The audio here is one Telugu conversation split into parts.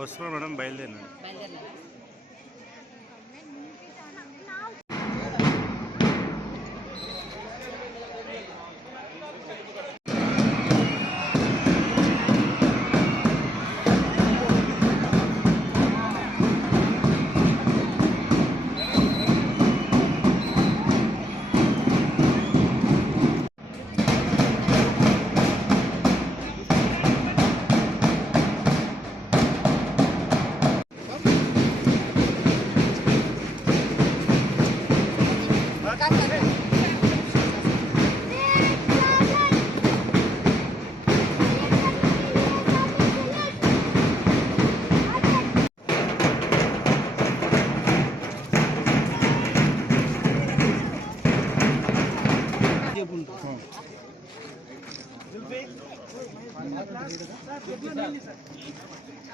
వస్తున్నాం మేడం, బయలుదేరినా.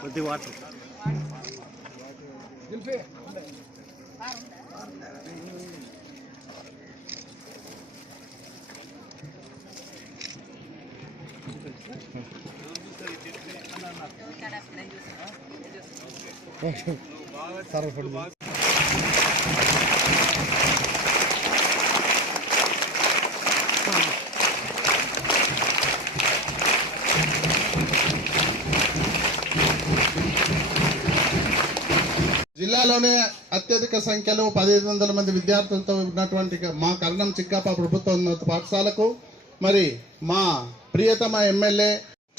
కొద్ది వాటర్ జిల్లాలోనే అత్యధిక సంఖ్యలో 1500 మంది విద్యార్థులతో ఉన్నటువంటి మా కర్ణం చిక్కాప ప్రభుత్వ ఉన్నత పాఠశాలకు మరి మా ప్రియతమ ఎమ్మెల్యే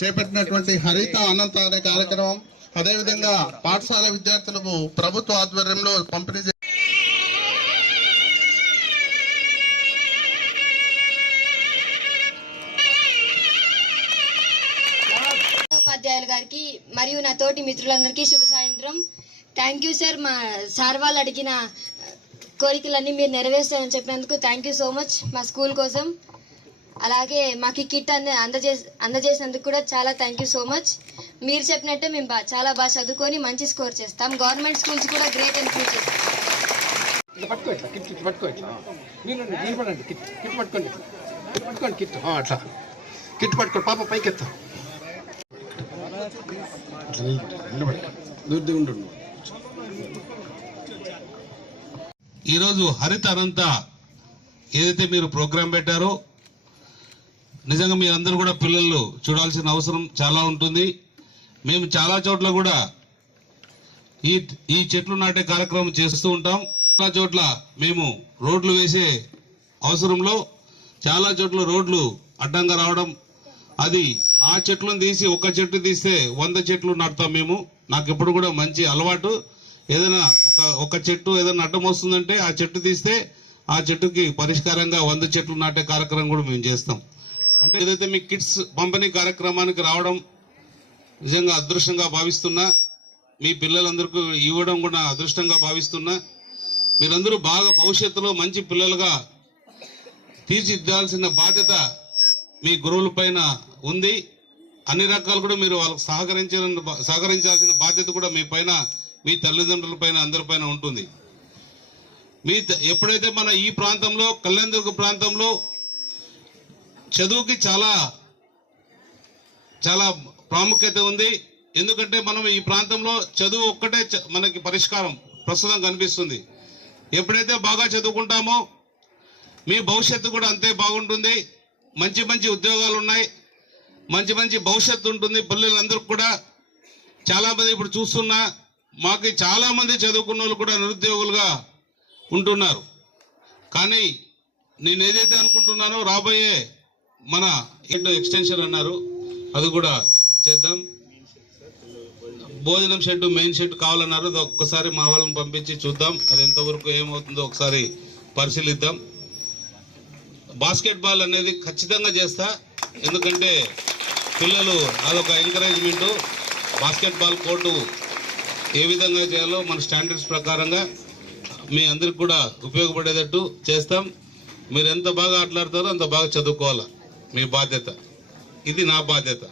చేపట్టినటువంటి హరిత అనంత అనే కార్యక్రమం, అదేవిధంగా పాఠశాల విద్యార్థులకు ప్రభుత్వ ఆధ్వర్యంలో పంపిణీ ఉపాధ్యాయులు గారికి మరియు నా తోటి మిత్రులందరికీ శుభ సాయంత్రం. Thank you sir. మా సార్ వాళ్ళు అడిగిన కోరికలన్నీ మీరు నెరవేర్చారని చెప్పినందుకు థ్యాంక్ యూ సో మచ్ మా స్కూల్ కోసం. అలాగే మాకు కిట్ అందజేసినందుకు కూడా చాలా థ్యాంక్ యూ సో మచ్. మీరు చెప్పినట్టే మేము చాలా బాగా చదువుకొని మంచి స్కోర్ చేస్తాం. గవర్నమెంట్ స్కూల్స్ కూడా గ్రేట్ అండ్ ఫ్యూచర్. పాప పైకి ఎత్తా ఈరోజు హరిత అనంత ఏదైతే మీరు ప్రోగ్రాం పెట్టారో నిజంగా మీరందరూ కూడా పిల్లలు చూడాల్సిన అవసరం చాలా ఉంటుంది. మేము చాలా చోట్ల కూడా ఈ చెట్లు నాటే కార్యక్రమం చేస్తూ ఉంటాం. చాలా చోట్ల మేము రోడ్లు వేసే అవసరంలో చాలా చోట్ల రోడ్లు అడ్డంగా రావడం, అది ఆ చెట్లను తీసి ఒక చెట్టు తీస్తే 100 చెట్లు నాటుతాం మేము. నాకు ఎప్పుడు కూడా మంచి అలవాటు. ఏదైనా ఒక చెట్టు ఏదైనా అడ్డం వస్తుందంటే ఆ చెట్టు తీస్తే ఆ చెట్టుకి పరిష్కారంగా 100 చెట్లు నాటే కార్యక్రమం కూడా మేము చేస్తాం. అంటే ఏదైతే మీ కిట్స్ పంపిణీ కార్యక్రమానికి రావడం నిజంగా అదృష్టంగా భావిస్తున్నా. మీ పిల్లలందరికీ ఇవ్వడం కూడా అదృష్టంగా భావిస్తున్నా. మీరందరూ బాగా భవిష్యత్తులో మంచి పిల్లలుగా తీర్చిదిద్దాల్సిన బాధ్యత మీ గురువుల పైన ఉంది. అన్ని రకాలు కూడా మీరు వాళ్ళకి సహకరించాల్సిన బాధ్యత కూడా మీ పైన, మీ తల్లిదండ్రుల పైన, అందరిపైన ఉంటుంది. ఎప్పుడైతే మన ఈ ప్రాంతంలో కళ్యాణదుర్గ ప్రాంతంలో చదువుకి చాలా చాలా ప్రాముఖ్యత ఉంది. ఎందుకంటే మనం ఈ ప్రాంతంలో చదువు ఒక్కటే మనకి పరిష్కారం ప్రస్తుతం కనిపిస్తుంది. ఎప్పుడైతే బాగా చదువుకుంటామో మీ భవిష్యత్తు కూడా అంతే బాగుంటుంది. మంచి మంచి ఉద్యోగాలు ఉన్నాయి, మంచి మంచి భవిష్యత్తు ఉంటుంది పిల్లలందరికీ కూడా. చాలా మంది ఇప్పుడు చూస్తున్నా మాకు చాలా మంది చదువుకున్న వాళ్ళు కూడా నిరుద్యోగులుగా ఉంటున్నారు. కానీ నేను ఏదైతే అనుకుంటున్నానో రాబోయే మన ఎక్స్టెన్షన్ అన్నారు, అది కూడా చేద్దాం. భోజనం షెడ్, మెయిన్ షెడ్ కావాలన్నారు. అది ఒక్కసారి మా వాళ్ళని పంపించి చూద్దాం, అది ఎంతవరకు ఏమవుతుందో ఒకసారి పరిశీలిద్దాం. బాస్కెట్ బాల్ అనేది ఖచ్చితంగా చేస్తా, ఎందుకంటే పిల్లలు అదొక ఎంకరేజ్మెంటు. బాస్కెట్ బాల్ కోర్టు ఏ విధంగా చేయాలో మన స్టాండర్డ్స్ ప్రకారంగా మీ అందరికి కూడా ఉపయోగపడేటట్టు చేస్తాం. మీరు ఎంత బాగా ఆటలాడతారో అంత బాగా చదువుకోవాలా, మీ బాధ్యత. ఇది నా బాధ్యత.